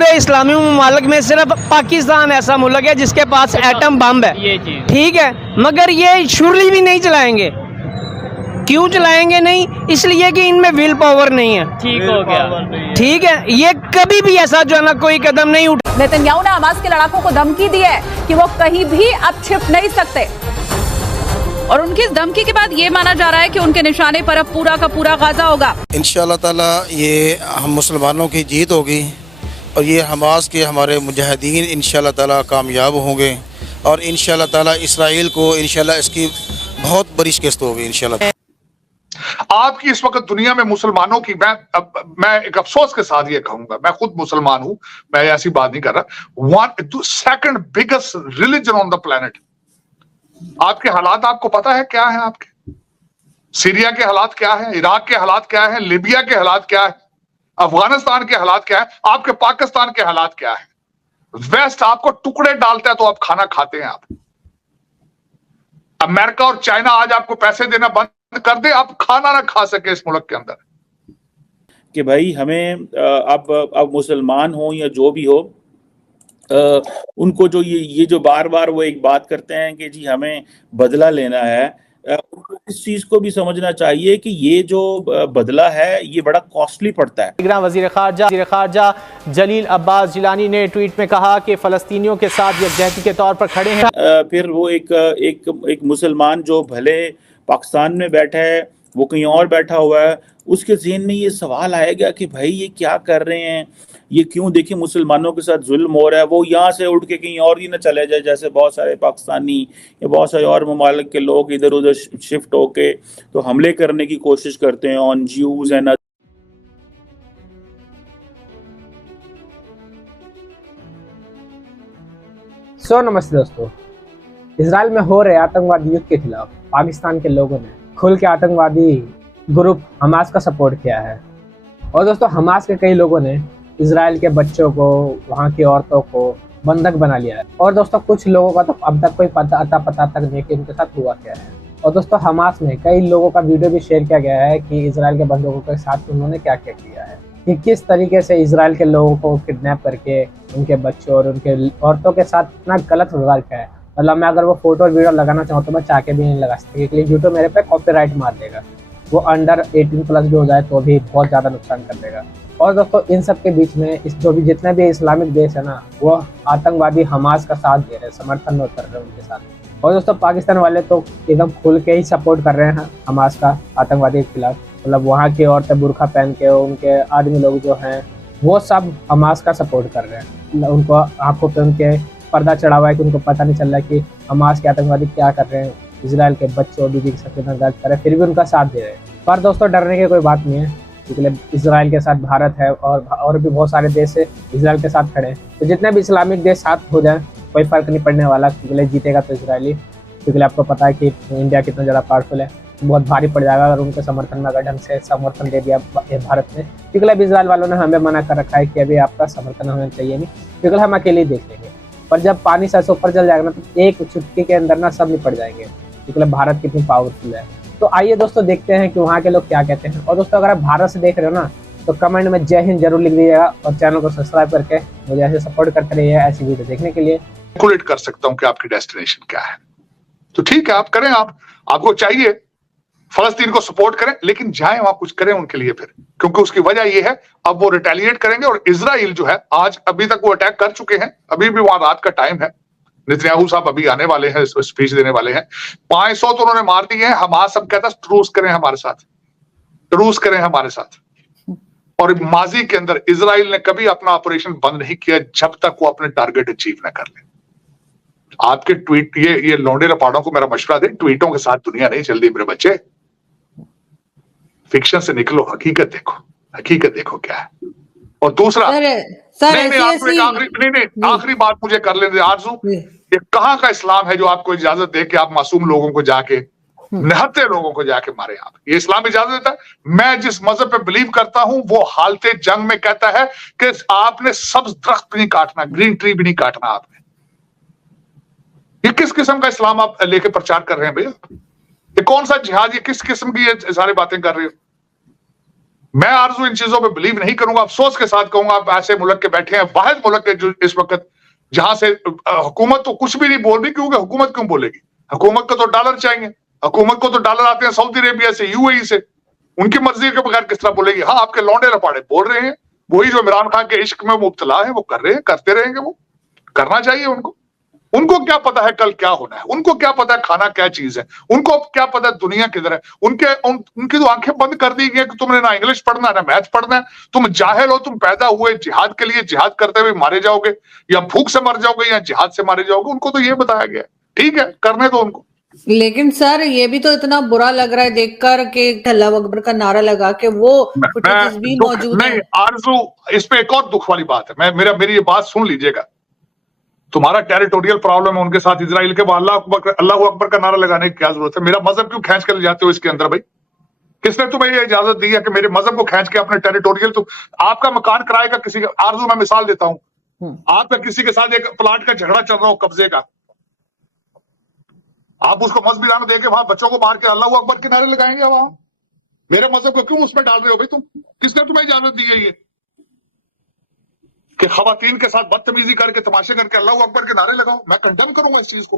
पूरे इस्लामी ममालिक में सिर्फ पाकिस्तान ऐसा मुल्क है जिसके पास एटम बम है, ठीक है, मगर ये शुरली भी नहीं चलाएंगे। क्यों चलाएंगे नहीं? इसलिए कि इनमें विल पावर नहीं है। ठीक हो गया, ठीक है, ये कभी भी ऐसा जो है ना कोई कदम नहीं उठा। नेतन्याहू ने हमास के लड़ाकों को धमकी दी है कि वो कहीं भी अब छिप नहीं सकते, और उनकी इस धमकी के बाद ये माना जा रहा है कि उनके निशाने पर अब पूरा का पूरा गाजा होगा। इंशाअल्लाह ताला ये हम मुसलमानों की जीत होगी और ये हमास के हमारे मुजाहिदीन इंशाअल्लाह ताला कामयाब होंगे और इंशाअल्लाह ताला इसराइल को इंशाअल्लाह इसकी बहुत बड़ी शिकस्त होगी इंशाअल्लाह। आपकी इस वक्त दुनिया में मुसलमानों की मैं एक अफसोस के साथ ये कहूंगा, मैं खुद मुसलमान हूं, मैं ऐसी बात नहीं कर रहा, second biggest religion on the planet. आपके हालात आपको पता है क्या है? आपके सीरिया के हालात क्या है, इराक के हालात क्या है, लीबिया के हालात क्या है, अफगानिस्तान के हालात क्या है, आपके पाकिस्तान के हालात क्या है? वेस्ट आपको टुकड़े डालता है तो आप खाना खाते हैं। आप अमेरिका और चाइना आज आपको पैसे देना बंद कर दे, आप खाना ना खा सके इस मुल्क के अंदर। कि भाई हमें अब मुसलमान हो या जो भी हो, उनको जो ये जो बार बार वो एक बात करते हैं कि जी हमें बदला लेना है, उनको इस चीज को भी समझना चाहिए कि ये जो बदला है ये बड़ा कॉस्टली पड़ता है। वज़ीर ख़ारजा जलील अब्बास जिलानी ने ट्वीट में कहा कि फ़लस्तीनियों के साथ यकजहती के तौर पर खड़े हैं। फिर वो एक मुसलमान जो भले पाकिस्तान में बैठा है, वो कहीं और बैठा हुआ है, उसके ज़हन में ये सवाल आएगा कि भाई ये क्या कर रहे हैं, ये क्यों, देखिए मुसलमानों के साथ जुल्म हो रहा है। वो यहाँ से उठ के कहीं और ही ना चले जाए, जैसे बहुत सारे पाकिस्तानी या बहुत सारे और ममालिक के लोग इधर उधर शिफ्ट होके तो हमले करने की कोशिश करते हैं ऑन ज्यूज एंड। नमस्ते दोस्तों, इसराइल में हो रहे आतंकवादी युद्ध के खिलाफ पाकिस्तान के लोगों ने खुल के आतंकवादी ग्रुप हमास का सपोर्ट किया है। और दोस्तों, हमास के कई लोगों ने इसराइल के बच्चों को, वहाँ की औरतों को बंधक बना लिया है। और दोस्तों, कुछ लोगों का तो अब तक कोई पता तक नहीं कि उनके साथ हुआ क्या है। और दोस्तों, हमास में कई लोगों का वीडियो भी शेयर किया गया है कि इसराइल के बंधकों के साथ उन्होंने क्या क्या किया है, कि किस तरीके से इसराइल के लोगों को किडनैप करके उनके बच्चों और उनके औरतों के साथ इतना गलत व्यवहार किया है। मतलब मैं अगर वो फोटो और वीडियो लगाना चाहूँ तो मैं चाह के भी नहीं लगा सकती, क्योंकि वीडियो मेरे पे कॉपीराइट मार देगा। वो अंडर 18+ भी हो जाए तो भी बहुत ज़्यादा नुकसान कर देगा। और दोस्तों, इन सब के बीच में इस जो भी जितने भी इस्लामिक देश है ना, वो आतंकवादी हमास का साथ दे रहे हैं, समर्थन में उतर रहे हैं उनके साथ। और दोस्तों, पाकिस्तान वाले तो एकदम खुल के ही सपोर्ट कर रहे हैं हमास का आतंकवादी के खिलाफ। मतलब वहाँ की औरतें बुर्खा पहन के, उनके आदमी लोग जो हैं वो सब हमास का सपोर्ट कर रहे हैं। उनको आंखों पे उनके पर्दा चढ़ा हुआ है कि उनको पता नहीं चल रहा है कि हमास के आतंकवादी क्या कर रहे हैं, इसराइल के बच्चों और बीवी के साथ कितना दर्द कर रहे हैं, फिर भी उनका साथ दे रहे हैं। पर दोस्तों, डरने की कोई बात नहीं है, क्योंकि इसराइल के साथ भारत है और भी बहुत सारे देश इसराइल के साथ खड़े हैं। तो जितने भी इस्लामिक देश साथ हो जाएं कोई फ़र्क नहीं पड़ने वाला, क्योंकि जीतेगा तो इसराइली। क्योंकि आपको पता है कि इंडिया कितना ज़्यादा पावरफुल है, बहुत भारी पड़ जाएगा अगर उनके समर्थन में अगर ढंग से समर्थन दे दिया भारत ने। क्योंकि अब इसराइल वालों ने हमें मना कर रखा है कि अभी आपका समर्थन हमें चाहिए नहीं, क्योंकि हम अकेले ही देख लेंगे। पर जब पानी से ऊपर चल जाएगा ना, तो एक चुटकी के अंदर ना सब निपट जाएंगे, क्योंकि भारत कितनी पावरफुल है। तो आइए दोस्तों, देखते हैं कि वहाँ के लोग क्या कहते हैं। और दोस्तों, अगर आप भारत से देख रहे हो ना, तो कमेंट में जय हिंद जरूर लिख दीजिएगा और चैनल को सब्सक्राइब करके मुझे ऐसे सपोर्ट करते रहिए ऐसी वीडियो देखने के लिए। कैलकुलेट कर सकता हूं कि आपकी डेस्टिनेशन क्या है, तो ठीक है, आप करें। आपको चाहिए फलस्तीन को सपोर्ट करें, लेकिन जाएं वहां कुछ करें उनके लिए फिर, क्योंकि उसकी वजह यह है अब वो रिटेलिएट करेंगे। और इजराइल जो है, आज अभी तक वो अटैक कर चुके हैं, अभी भी वहां रात का टाइम है, नेतन्याहू साहब अभी आने वाले हैं, स्पीच देने वाले हैं। 500 तो उन्होंने मार दिए हैं। हमास सब कहता है ट्रूस करें हमारे साथ, ट्रूस करें हमारे साथ। और माजी के अंदर इजराइल ने कभी अपना ऑपरेशन बंद नहीं किया जब तक वो अपने टारगेट अचीव न कर ले। आपके ट्वीट, ये लौंडे रपाड़ों को मेरा मशवरा दे, ट्वीटों के साथ दुनिया नहीं चल रही मेरे बच्चे। फिक्शन से निकलो, हकीकत देखो, हकीकत देखो क्या है। और दूसरा, आखिरी बात मुझे कर लेने दे आरज़ू, ये कहाँ का इस्लाम है जो आपको इजाजत दे कि आप मासूम लोगों को जाके, निहत्थे लोगों को जाके मारे? आप, ये इस्लाम इजाजत देता है? मैं जिस मजहब पे बिलीव करता हूं वो हालते जंग में कहता है कि आपने सब्ज दरख्त भी नहीं काटना, ग्रीन ट्री भी नहीं काटना आपने। ये किस किस्म का इस्लाम आप लेके प्रचार कर रहे हैं भैया? ये कौन सा जिहाद, ये किस किस्म की ये सारी बातें कर रहे हो? मैं आरजू इन चीजों पे बिलीव नहीं करूंगा। अफसोस के साथ कहूंगा, आप ऐसे मुल्क के बैठे हैं, वाहिद मुल्क है जो इस वक्त जहां से हुकूमत तो कुछ भी नहीं बोल रही, क्योंकि हुकूमत क्यों बोलेगी? हुकूमत को तो डॉलर चाहिए, हुकूमत को तो डॉलर आते हैं सऊदी अरेबिया से, यूएई से, उनकी मर्जी के बगैर किस तरह बोलेगी? हाँ, आपके लौंडे लपाड़े बोल रहे हैं, वही जो इमरान खान के इश्क में मुब्तला है वो कर रहे हैं, करते रहेंगे, वो करना चाहिए उनको। उनको क्या पता है कल क्या होना है? उनको क्या पता है खाना क्या चीज है? उनको क्या पता है दुनिया किधर है? उनकी तो आंखें बंद कर दी गई कि तुमने ना इंग्लिश पढ़ना है ना मैथ पढ़ना है, तुम जाहिल हो, तुम पैदा हुए जिहाद के लिए, जिहाद करते हुए मारे जाओगे, या भूख से मर जाओगे या जिहाद से मारे जाओगे। उनको तो ये बताया गया है, ठीक है, करने दो उनको। लेकिन सर ये भी तो इतना बुरा लग रहा है देखकर कि अल्लाह अकबर का नारा लगा के वो फुटेजेस भी मौजूद है। नहीं आरजू, इस पे एक और दुख वाली बात है, मेरी ये बात सुन लीजिएगा। तुम्हारा टेरिटोरियल प्रॉब्लम है उनके साथ इजराइल के, अल्लाह अकबर का नारा लगाने की क्या जरूरत है? मेरा मजहब क्यों खींच कर ले जाते हो इसके अंदर भाई? किसने तुम्हें ये इजाजत दी है कि मेरे मजहब को खींच के अपने टेरिटोरियल? तो आपका मकान किराए का किसी का, आरजू मैं मिसाल देता हूं, आपका किसी के साथ एक प्लाट का झगड़ा चल रहा हो कब्जे का, आप उसको मस्जिद दे के वहां बच्चों को मार के अल्लाह अकबर के नारे लगाएंगे वहां? मेरे मजहब को क्यों उसमें डाल रहे हो भाई तुम? किसने तुम्हें इजाजत दी है ये कि खवातीन के साथ बदतमीजी करके तमाशे करके अल्लाह अकबर के नारे लगाओ? मैं कंडेम करूंगा इस चीज को,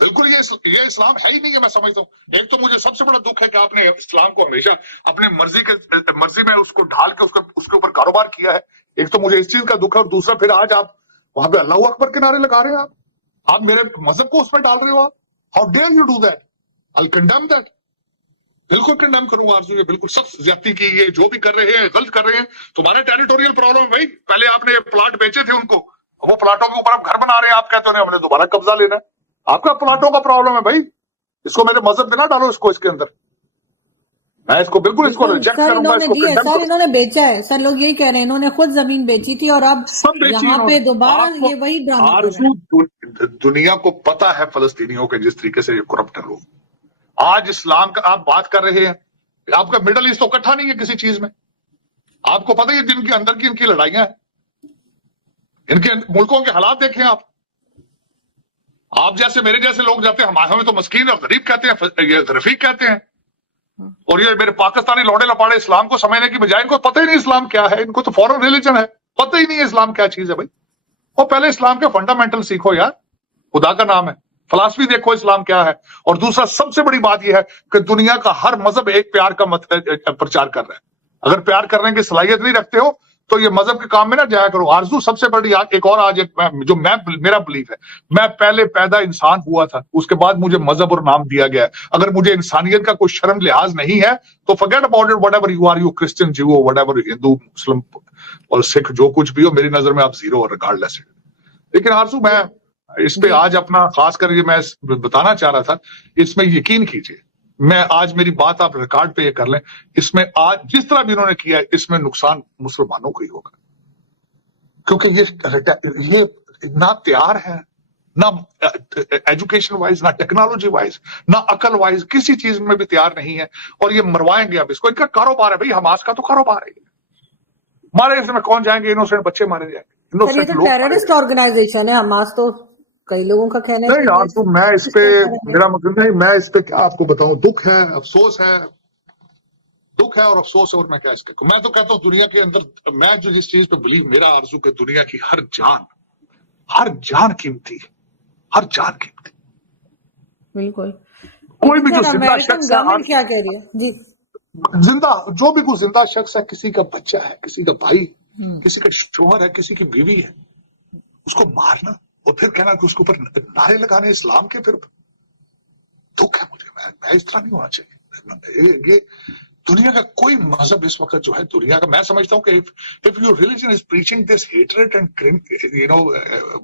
बिल्कुल। ये इस्लाम है ही नहीं है, मैं समझता हूँ। एक तो मुझे सबसे बड़ा दुख है कि आपने इस्लाम को हमेशा अपने मर्जी में उसको ढाल के उसके ऊपर कारोबार किया है। एक तो मुझे इस चीज का दुख है, और दूसरा फिर आज आप वहां पे अल्लाह अकबर के नारे लगा रहे हैं। आप मेरे मजहब को उसमें डाल रहे हो। आप how dare you do that? I condemn that, बिल्कुल कंडेम करूंगा आरजू, ये बिल्कुल सख्त ज्यादती की, ये जो भी कर रहे हैं गलत कर रहे हैं। तुम्हारे टेरिटोरियल प्रॉब्लम है भाई, पहले आपने ये प्लाट बेचे थे उनको, वो प्लाटों के ऊपर आप घर बना रहे हैं, आप कहते हो हमने दोबारा कब्जा लेना है। आपका प्लाटों का प्रॉब्लम है भाई, इसको मेरे मजहब में ना डालो इसके अंदर। मैं इसको बिल्कुल इसको रिजेक्ट करूंगा। सर इन्होंने बेचा है, सर लोग यही कह रहे हैं, इन्होंने खुद जमीन बेची थी और अब यहाँ पे दोबारा ये वही ड्रामा कर रहे हैं। दुनिया को पता है फलस्तीनियों के जिस तरीके से ये करप्ट है लोग। आज इस्लाम का आप बात कर रहे हैं, आपका मिडल ईस्ट तो इकट्ठा नहीं है किसी चीज में। आपको पता है जिनके अंदर की इनकी लड़ाइयां हैं, इनके मुल्कों के हालात देखें आप जैसे मेरे जैसे लोग जाते हैं, हमें तो मस्कीन और गरीब कहते हैं, ये रफीक कहते हैं, और ये मेरे पाकिस्तानी लौड़े लपाड़े इस्लाम को समझने की बजाय इनको पता ही नहीं इस्लाम क्या है, इनको तो फॉरेन रिलीजन है, पता ही नहीं है इस्लाम क्या चीज है भाई। और पहले इस्लाम के फंडामेंटल सीखो यार, खुदा का नाम है, फिलॉसफी देखो इस्लाम क्या है। और दूसरा सबसे बड़ी बात यह है कि दुनिया का हर मजहब एक प्यार का प्रचार कर रहा है। अगर प्यार करने की सलाहियत नहीं रखते हो तो ये मजहब के काम में ना जाया करो। आरजू सबसे बड़ी एक और आज मेरा बिलीफ है, मैं पहले पैदा इंसान हुआ था, उसके बाद मुझे मजहब और नाम दिया गया है। अगर मुझे इंसानियत का कोई शर्म लिहाज नहीं है तो forget about it, whatever you are, you Christian, Jew, whatever, Hindu, Muslim और सिख, जो कुछ भी हो, मेरी नजर में आप जीरो और रिगार्डलेस है। लेकिन आरजू मैं इस पे आज अपना खास कर ये मैं बताना चाह रहा था, इसमें यकीन कीजिए, मैं आज मेरी बात आप रिकॉर्ड पे ये कर लें, इसमें आज जिस तरह भी इन्होंने किया है इसमें नुकसान मुसलमानों को ही होगा, क्योंकि ये ना तैयार है, ना एजुकेशन वाइज, ना टेक्नोलॉजी वाइज, ना अकल वाइज, किसी चीज में भी तैयार नहीं है। और ये मरवाएंगे अब इसको, इनका कारोबार है भाई, हमास का तो कारोबार है। मारे इसमें कौन जाएंगे? इनोसेंट बच्चे मारे जाएंगे। ये तो टेररिस्ट ऑर्गेनाइजेशन है हमास, तो कई लोगों का कहना है। नहीं यार, तो मैं इस पे मेरा मतलब नहीं, मैं इस पे क्या आपको बताऊं, दुख है, अफसोस है, दुख है और अफसोस है, और मैं क्या इस पे, मैं तो कहता हूँ दुनिया के अंदर मैं जो जिस चीज पे बिलीव, मेरा आरजू के दुनिया की हर जान कीमती है, हर जान कीमती। बिल्कुल। कोई भी जो जिंदा शख्स है, क्या कह रही है जी, जिंदा जो भी कोई जिंदा शख्स है, किसी का बच्चा है, किसी का भाई, किसी का शोहर है, किसी की बीवी है, उसको मारना और फिर कहना कि उसके ऊपर नारे लगाने इस्लाम के, फिर दुख है मुझे। मैं इस तरह नहीं होना चाहिए। ये दुनिया का कोई मजहब इस वक्त जो है दुनिया का, मैं समझता हूँ कि if your religion is preaching this hatred and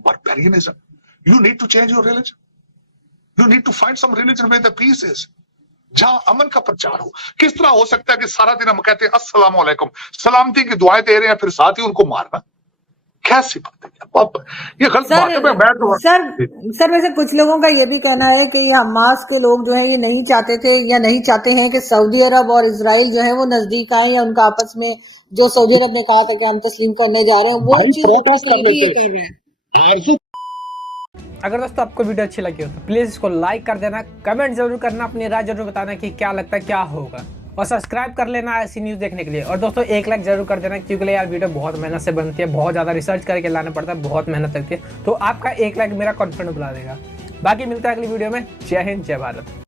barbarianism, you need to change your religion, you need to find some religion where the peace is, जहां अमन का प्रचार हो। किस तरह हो सकता है कि सारा दिन हम कहते हैं अस्सलाम वालेकुम, सलामती की दुआएं दे रहे हैं, फिर साथ ही उनको मारना, कैसी बात है? ये गलत बात है। मैं तो सर वैसे कुछ लोगों का ये भी कहना है कि ये हमास के लोग जो है ये नहीं चाहते थे या नहीं चाहते हैं कि सऊदी अरब और इजराइल जो है वो नजदीक आए, या उनका आपस में जो सऊदी अरब ने कहा था कि हम तस्लीम करने जा रहे हैं, वो चीज कर रहे हैं। अगर दोस्तों आपको वीडियो अच्छी लगी हो तो प्लीज इसको लाइक कर देना, कमेंट जरूर करना, अपनी राय जरूर बताना कि क्या लगता है क्या होगा। और सब्सक्राइब कर लेना ऐसी न्यूज़ देखने के लिए। और दोस्तों 1 लाइक जरूर कर देना, क्योंकि यार वीडियो बहुत मेहनत से बनती है, बहुत ज़्यादा रिसर्च करके लाना पड़ता है, बहुत मेहनत लगती है। तो आपका 1 लाइक मेरा कॉन्फिडेंस बढ़ा देगा। बाकी मिलता है अगली वीडियो में। जय हिंद, जय भारत।